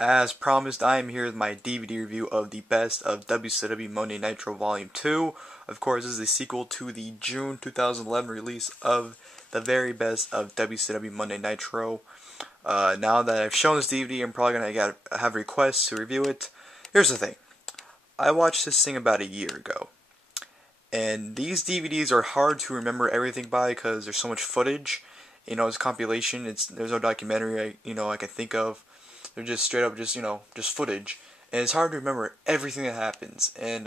As promised, I am here with my DVD review of the best of WCW Monday Nitro Volume 2. Of course, this is the sequel to the June 2011 release of the very best of WCW Monday Nitro. Now that I've shown this DVD, I'm probably going to have requests to review it. Here's the thing. I watched this thing about a year ago. And these DVDs are hard to remember everything by because there's so much footage. You know, it's a compilation. There's no documentary I can think of. They're just straight up just footage. And it's hard to remember everything that happens. And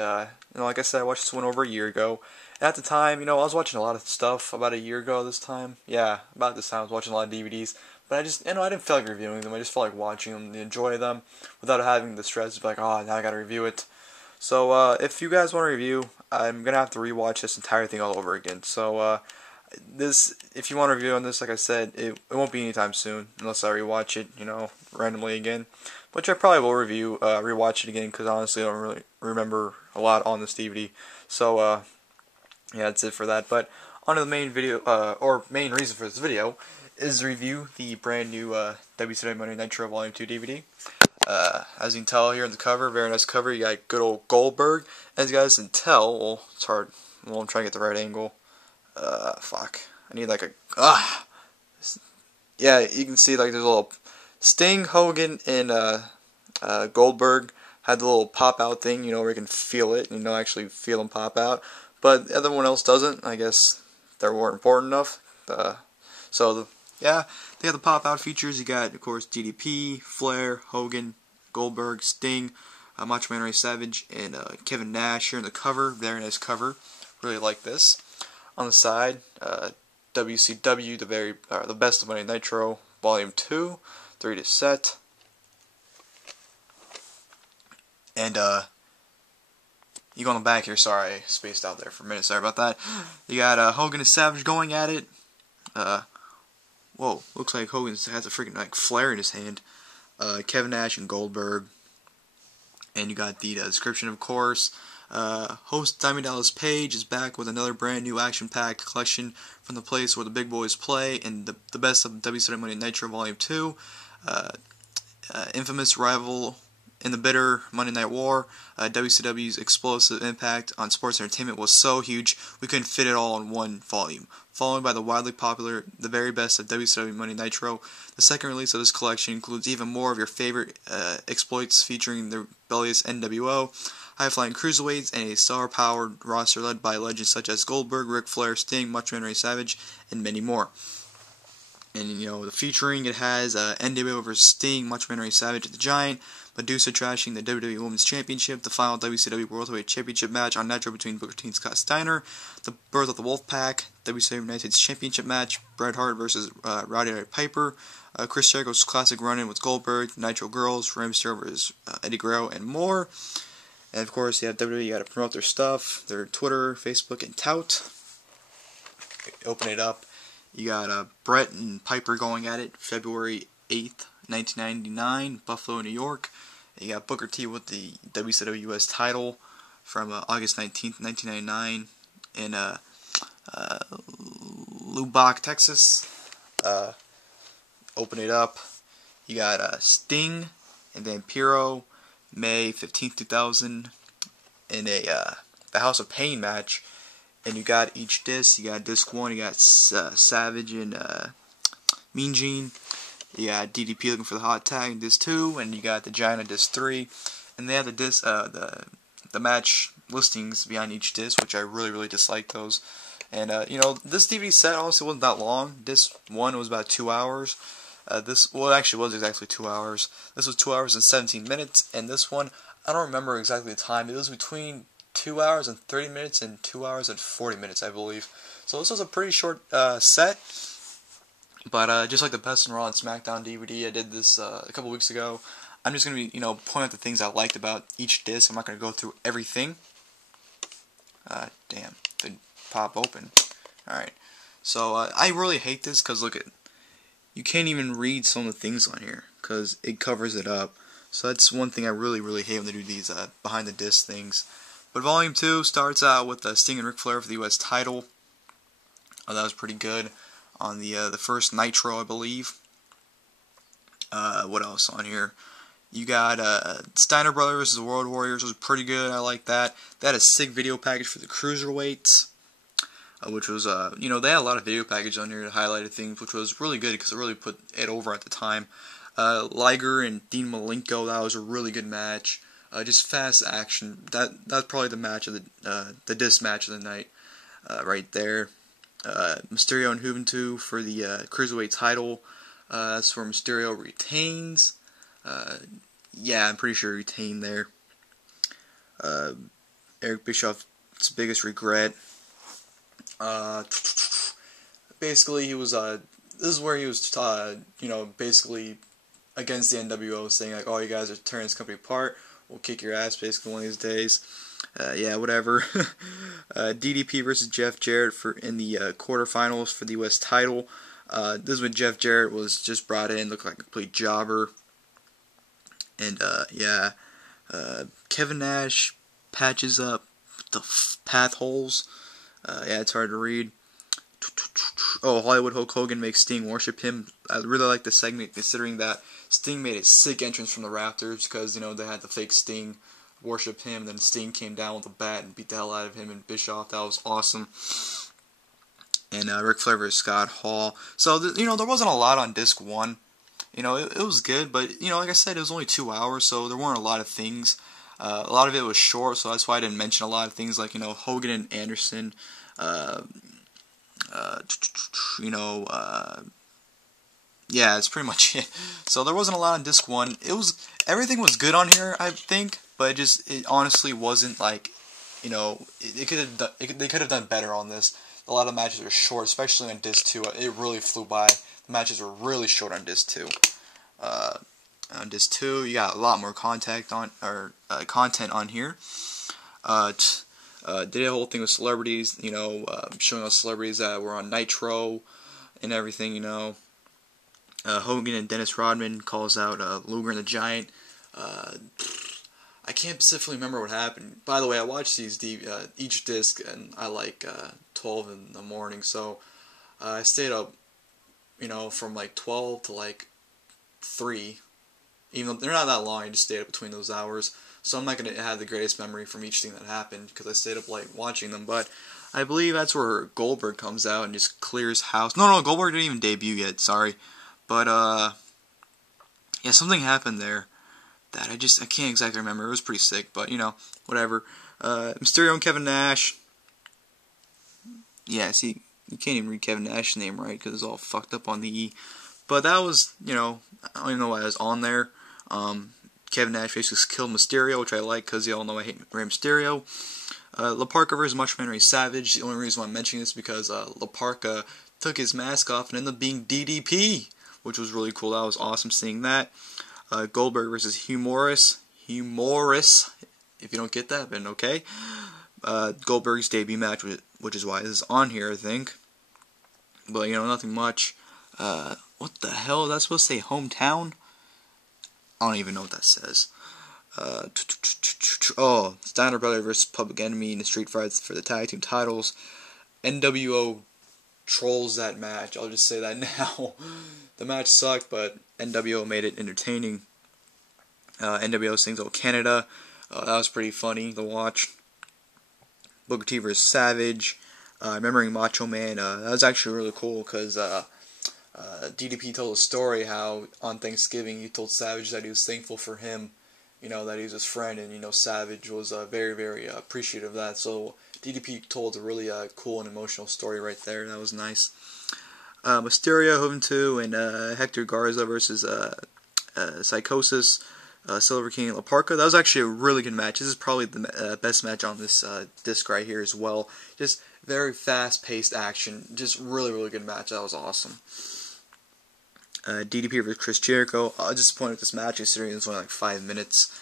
like I said, I watched this one over a year ago. And at the time, I was watching a lot of stuff about a year ago this time. Yeah, about this time I was watching a lot of DVDs. But I just, I didn't feel like reviewing them. I just felt like watching them and enjoy them without having the stress of like, oh, now I gotta review it. So if you guys want to review, I'm gonna have to rewatch this entire thing all over again. So if you want to review on this, like I said, it won't be anytime soon unless I rewatch it, randomly again. Which I probably will rewatch it again because honestly I don't really remember a lot on this DVD. So yeah, that's it for that. But on to the main video, or main reason for this video, is to review the brand new WCW Monday Nitro Volume 2 DVD. As you can tell here in the cover, very nice cover. You got good old Goldberg. As you guys can tell, well, it's hard. Well, I'm trying to get the right angle. Fuck. I need like a. Yeah, you can see like there's a little Sting, Hogan, and Goldberg had the little pop out thing. Where you can feel it. Actually feel them pop out. But everyone else doesn't. I guess they weren't important enough. Yeah, they have the pop-out features. You got, of course, DDP, Flair, Hogan, Goldberg, Sting, Macho Man Ray Savage, and Kevin Nash here in the cover. Very nice cover. Really like this. On the side, WCW, the best of Monday Nitro, Volume 2, 3-disc set. And you go on the back here. Sorry, I spaced out there for a minute. Sorry about that. You got Hogan and Savage going at it. Whoa, looks like Hogan has a freaking flare in his hand. Kevin Nash and Goldberg. And you got the description, of course. Host Diamond Dallas Page is back with another brand new action-packed collection from the place where the big boys play, and the best of WCW Monday Nitro Volume 2. Infamous rival in the bitter Monday Night War. WCW's explosive impact on sports entertainment was so huge we couldn't fit it all in one volume. Followed by the widely popular The Very Best of WCW Monday Nitro, the second release of this collection includes even more of your favorite exploits featuring the rebellious NWO, high-flying cruiserweights, and a star-powered roster led by legends such as Goldberg, Ric Flair, Sting, Macho Man Ray Savage, and many more. And the featuring, it has NWO vs Sting, Macho Man Ray Savage at the Giant, Medusa trashing the WWE Women's Championship, the final WCW World Heavyweight Championship match on Nitro between Booker T and Scott Steiner, the birth of the Wolfpack, WCW United States Championship match, Bret Hart vs Roddy Piper, Chris Jericho's classic run-in with Goldberg, Nitro Girls, Rey Mysterio vs Eddie Guerrero, and more. And of course, you have WWE, you got to promote their stuff, their Twitter, Facebook, and tout. Open it up. You got Bret and Piper going at it February 8th, 1999, Buffalo, New York. You got Booker T with the WCW US title from August 19th, 1999 in Lubbock, Texas. Open it up. You got Sting and Vampiro May 15th, 2000 in the House of Pain match. And you got each disc. You got disc 1, you got Savage and Mean Gene. You got DDP looking for the hot tag in disc 2, and you got the Giant in disc 3. And they have the disc, the match listings behind each disc, which I really dislike those. And this DVD set honestly wasn't that long. Disc 1 was about 2 hours. It actually was exactly 2 hours. This was 2 hours and 17 minutes, and this one, I don't remember exactly the time. It was between 2 hours and 30 minutes and 2 hours and 40 minutes, I believe. So this was a pretty short set. But just like the Best in Raw and SmackDown DVD, I did this a couple weeks ago. I'm just going to be, point out the things I liked about each disc. I'm not going to go through everything. Damn, they pop open. Alright. So I really hate this because look, you can't even read some of the things on here because it covers it up. So that's one thing I really hate when they do these behind the disc things. But Volume 2 starts out with Sting and Ric Flair for the US title. That was pretty good on the first Nitro, I believe. What else on here? You got Steiner Brothers versus the World Warriors was pretty good. I like that. They had a sick video package for the Cruiserweights, which was, you know, they had a lot of video packages on here that highlighted things, which was really good because it really put it over at the time. Liger and Dean Malenko, that was a really good match. Just fast action. That's probably the match of the disc match of the night, right there. Mysterio and Juventud for the Cruiserweight title. That's where Mysterio retains. Yeah, I'm pretty sure he retained there. Eric Bischoff's biggest regret. Basically, he was, this is where he was, you know, basically against the NWO, saying, like, oh, you guys are tearing this company apart, we'll kick your ass, basically, one of these days. Yeah, whatever. DDP versus Jeff Jarrett in the quarterfinals for the US title. This is when Jeff Jarrett was just brought in, looked like a complete jobber. And, yeah, Kevin Nash patches up the path holes. Yeah, it's hard to read. Oh, Hollywood Hulk Hogan makes Sting worship him. I really like the segment, considering that Sting made a sick entrance from the rafters, because, you know, they had the fake Sting worship him, then Sting came down with a bat and beat the hell out of him and Bischoff. That was awesome. And Ric Flair versus Scott Hall. So, you know, there wasn't a lot on disc 1. You know, it was good, but, you know, like I said, it was only 2 hours, so there weren't a lot of things. A lot of it was short, so that's why I didn't mention a lot of things, like, you know, Hogan and Anderson, you know, yeah, that's pretty much it. So there wasn't a lot on disc 1. Everything was good on here, I think, but it honestly wasn't like, you know, they could have done better on this. A lot of matches were short, especially on disc 2. It really flew by. The matches were really short on disc 2. On disc 2, you got a lot more content on here. Did a whole thing with celebrities, you know, showing us celebrities that were on Nitro and everything, you know. Hogan and Dennis Rodman calls out Luger and the Giant. I can't specifically remember what happened. By the way, I watched these each disc, and I like 12 in the morning, so I stayed up, you know, from like 12 to like 3. Even though they're not that long, I just stayed up between those hours. So I'm not going to have the greatest memory from each thing that happened, because I stayed up like watching them. But I believe that's where Goldberg comes out and just clears house. No, Goldberg didn't even debut yet, sorry. But, yeah, something happened there that I can't exactly remember. It was pretty sick, but, you know, whatever. Mysterio and Kevin Nash. Yeah, see, you can't even read Kevin Nash's name right, because it's all fucked up on the E. But that was, you know, I don't even know why I was on there. Kevin Nash basically killed Mysterio, which I like, because y'all know I hate Rey Mysterio. La Parka versus Macho Man Randy Savage. The only reason why I'm mentioning this is because La Parka took his mask off and ended up being DDP, which was really cool. That was awesome seeing that. Goldberg versus Hugh Morrus. Hugh Morrus, if you don't get that, then okay. Goldberg's debut match, which is why this is on here, I think. But, you know, nothing much. What the hell? Is that supposed to say hometown? I don't even know what that says. Oh, Steiner Brothers versus Public Enemy in the street fights for the tag team titles. NWO trolls that match. I'll just say that now. The match sucked, but NWO made it entertaining. NWO sings "Oh Canada." That was pretty funny to watch. Booker T versus Savage. Remembering Macho Man. That was actually really cool, because DDP told a story how on Thanksgiving he told Savage that he was thankful for him, you know, that he was his friend, and, you know, Savage was very, very appreciative of that. So DDP told a really cool and emotional story right there. That was nice. Mysterio, Juventud, and Hector Garza versus Psychosis, Silver King, and La Parka. That was actually a really good match. This is probably the best match on this disc right here as well. Just very fast-paced action. Just really, really good match. That was awesome. DDP versus Chris Jericho. I was disappointed with this match, considering it was only like 5 minutes.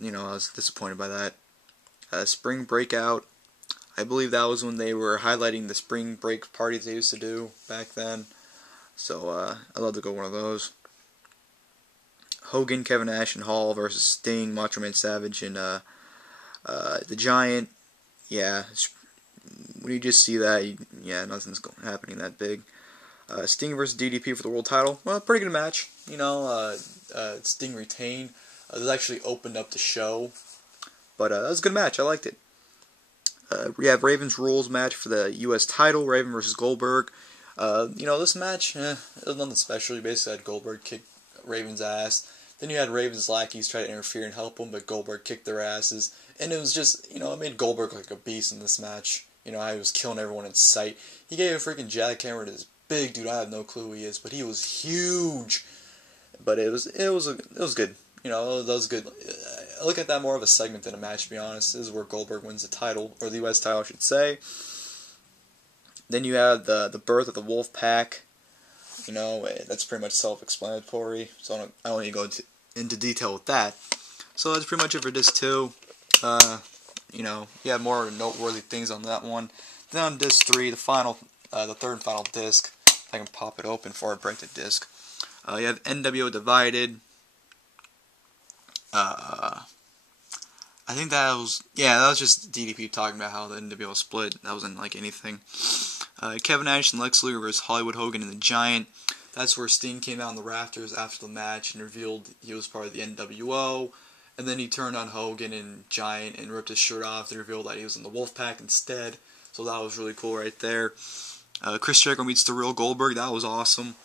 You know, I was disappointed by that. Spring Breakout. I believe that was when they were highlighting the spring break parties they used to do back then. So, I'd love to go one of those. Hogan, Kevin Nash, and Hall versus Sting, Macho Man Savage, and the Giant. Yeah, when you just see that, yeah, nothing's happening that big. Sting versus DDP for the world title. Well, pretty good match. Sting retained. This actually opened up the show, but that was a good match. I liked it. We have Raven's Rules match for the U.S. title, Raven versus Goldberg. This match, it was nothing special. You basically had Goldberg kick Raven's ass. Then you had Raven's lackeys try to interfere and help him, but Goldberg kicked their asses. And it was just, it made Goldberg like a beast in this match. How he was killing everyone in sight. He gave a freaking jackhammer to this big dude. I have no clue who he is, but he was huge. But it was good. That was good. I look at that more of a segment than a match, to be honest. This is where Goldberg wins the title, or the U.S. title, I should say. Then you have the birth of the Wolfpack. That's pretty much self-explanatory, so I don't need to go into detail with that. So that's pretty much it for disc 2. You have more noteworthy things on that one. Then on disc 3, the third and final disc. If I can pop it open before I break the disc. You have Nwo Divided. I think that was just DDP talking about how the NWO split. That wasn't like anything. Kevin Nash and Lex Luger versus Hollywood Hogan and the Giant. That's where Sting came out on the rafters after the match and revealed he was part of the NWO. And then he turned on Hogan and Giant and ripped his shirt off and revealed that he was in the Wolfpack instead. So that was really cool right there. Chris Jericho meets the real Goldberg. That was awesome.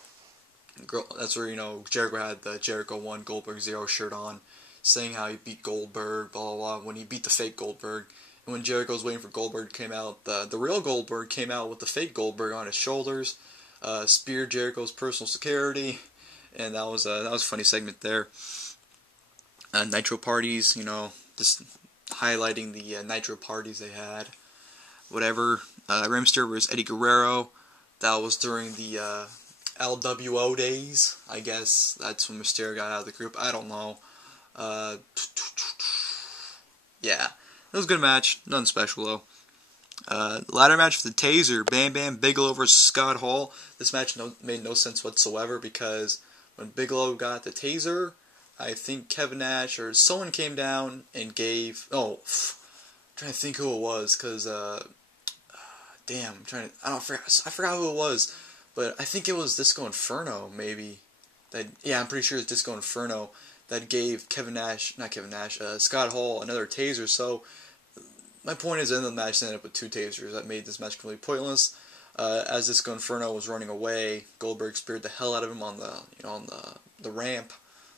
That's where, Jericho had the Jericho 1, Goldberg 0 shirt on, saying how he beat Goldberg, blah, blah, blah, when he beat the fake Goldberg. And when Jericho was waiting for Goldberg to come out, the real Goldberg came out with the fake Goldberg on his shoulders, speared Jericho's personal security, and that was a funny segment there. Nitro parties, just highlighting the Nitro parties they had. Whatever. Rey Mysterio versus Eddie Guerrero. That was during the LWO days, I guess. That's when Mysterio got out of the group. I don't know. Yeah. It was a good match. Nothing special, though. Ladder match for the Taser. Bam Bam Bigelow versus Scott Hall. This match made no sense whatsoever because when Bigelow got the Taser, I think Kevin Nash or someone came down and gave... I'm trying to think who it was, because... I forgot who it was. But I think it was Disco Inferno, maybe. I'm pretty sure it's Disco Inferno that gave Scott Hall another taser. So, my point is, in the match, they ended up with 2 tasers. That made this match completely pointless. As Disco Inferno was running away, Goldberg speared the hell out of him on the ramp.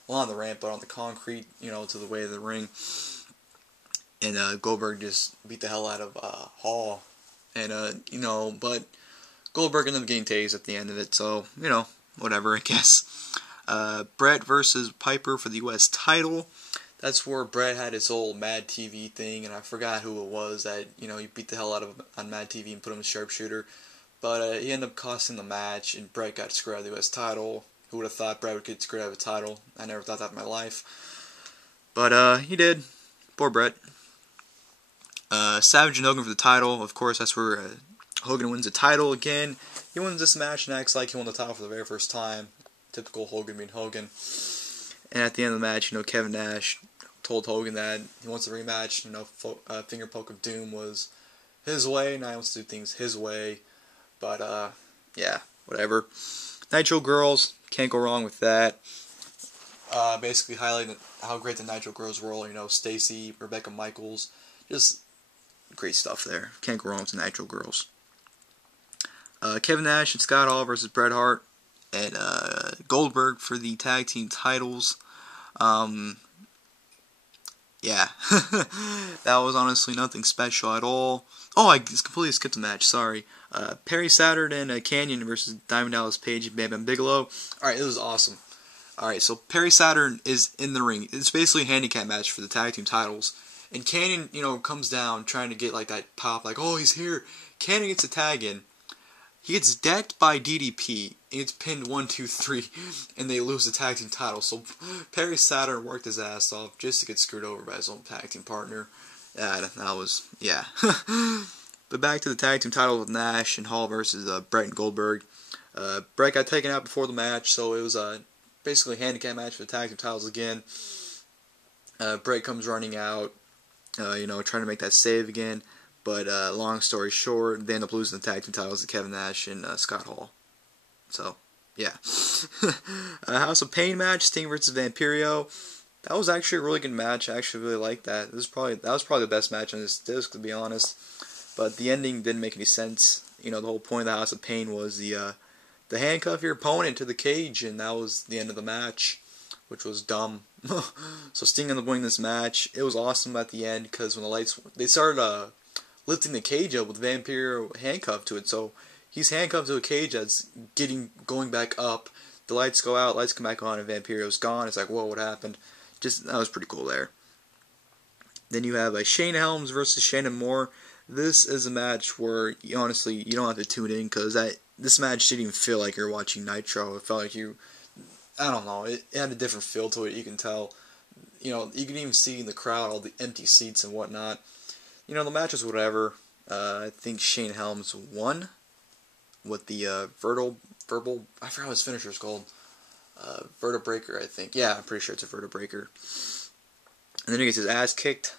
Well, on the ramp, but on the concrete, to the way of the ring. And Goldberg just beat the hell out of Hall. And, but Goldberg ended up getting tased at the end of it, so, whatever, I guess. Brett versus Piper for the U.S. title. That's where Brett had his old Mad TV thing, and I forgot who it was that, he beat the hell out of him on Mad TV and put him in sharpshooter. But he ended up costing the match, and Brett got screwed out of the U.S. title. Who would have thought Brett would get screwed out of a title? I never thought that in my life. But he did. Poor Brett. Savage and Hogan for the title. Of course, that's where Hogan wins the title again. He wins this match and acts like he won the title for the very first time. Typical Hogan being Hogan. And at the end of the match, Kevin Nash told Hogan that he wants a rematch. Finger poke of doom was his way. Now he wants to do things his way. But, yeah, whatever. Nitro Girls, can't go wrong with that. Basically highlighting how great the Nitro Girls were. Stacy, Rebecca Michaels, just great stuff there. Can't go wrong with the Nitro Girls. Kevin Nash and Scott Hall versus Bret Hart and Goldberg for the tag team titles. Yeah, that was honestly nothing special at all. Oh, I completely skipped the match, sorry. Perry Saturn and Canyon versus Diamond Dallas Page and Bam Bam Bigelow. Alright, this was awesome. Alright, so Perry Saturn is in the ring. It's basically a handicap match for the tag team titles. And Canyon, comes down trying to get like that pop, like, oh, he's here. Canyon gets a tag in. He gets decked by DDP. And it's pinned 1, 2, 3. And they lose the tag team title. So Perry Saturn worked his ass off just to get screwed over by his own tag team partner. That was, yeah. But back to the tag team title with Nash and Hall versus Brett and Goldberg. Brett got taken out before the match, so it was basically a handicap match for the tag team titles again. Brett comes running out, trying to make that save again. But long story short, they end up losing the tag team titles to Kevin Nash and Scott Hall. So, Yeah. House of Pain match, Sting versus Vampirio. That was actually a really good match. I actually really liked that. That was probably the best match on this disc, to be honest. But the ending didn't make any sense. You know, the whole point of the House of Pain was the handcuff your opponent to the cage, and that was the end of the match, which was dumb. So Sting ended up winning this match. It was awesome at the end because when the lights, they started lifting the cage up with Vampirio handcuffed to it. So he's handcuffed to a cage that's going back up. The lights go out, lights come back on, and Vampirio's gone. It's like, whoa, what happened? That was pretty cool there. Then you have Shane Helms versus Shannon Moore. This is a match where honestly you don't have to tune in because this match didn't even feel like you're watching Nitro. It felt like I don't know, it had a different feel to it. You can tell, you know, you can even see in the crowd all the empty seats and whatnot. You know, the match was whatever. I think Shane Helms won with the verbal. I forgot what his finisher's called. Vertebreaker, I think. Yeah, I'm pretty sure it's a Vertebreaker. And then he gets his ass kicked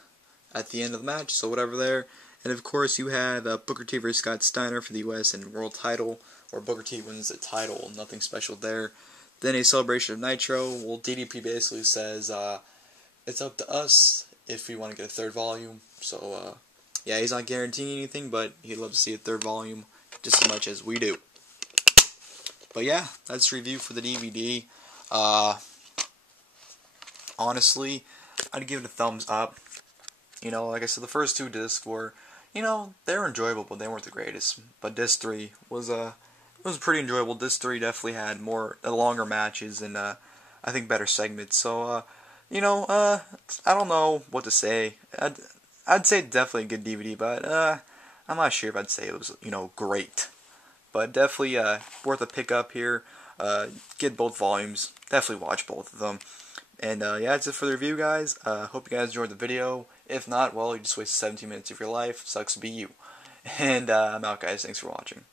at the end of the match, so whatever there. And of course you have Booker T versus Scott Steiner for the US and World title, or Booker T wins the title, nothing special there. Then a celebration of Nitro. Well, DDP basically says it's up to us if we want to get a third volume. So, yeah, he's not guaranteeing anything, but he'd love to see a third volume just as much as we do. But yeah, that's review for the DVD. Honestly, I'd give it a thumbs up. You know, like I said, the first two discs were, you know, they were enjoyable, but they weren't the greatest. But disc 3 was pretty enjoyable. Disc 3 definitely had longer matches and I think better segments. So you know, I don't know what to say. I'd say definitely a good DVD, but I'm not sure if I'd say it was, you know, great. But definitely worth a pickup here. Get both volumes. Definitely watch both of them. And yeah, that's it for the review, guys. Hope you guys enjoyed the video. If not, well, you just wasted 17 minutes of your life. Sucks to be you. And I'm out, guys. Thanks for watching.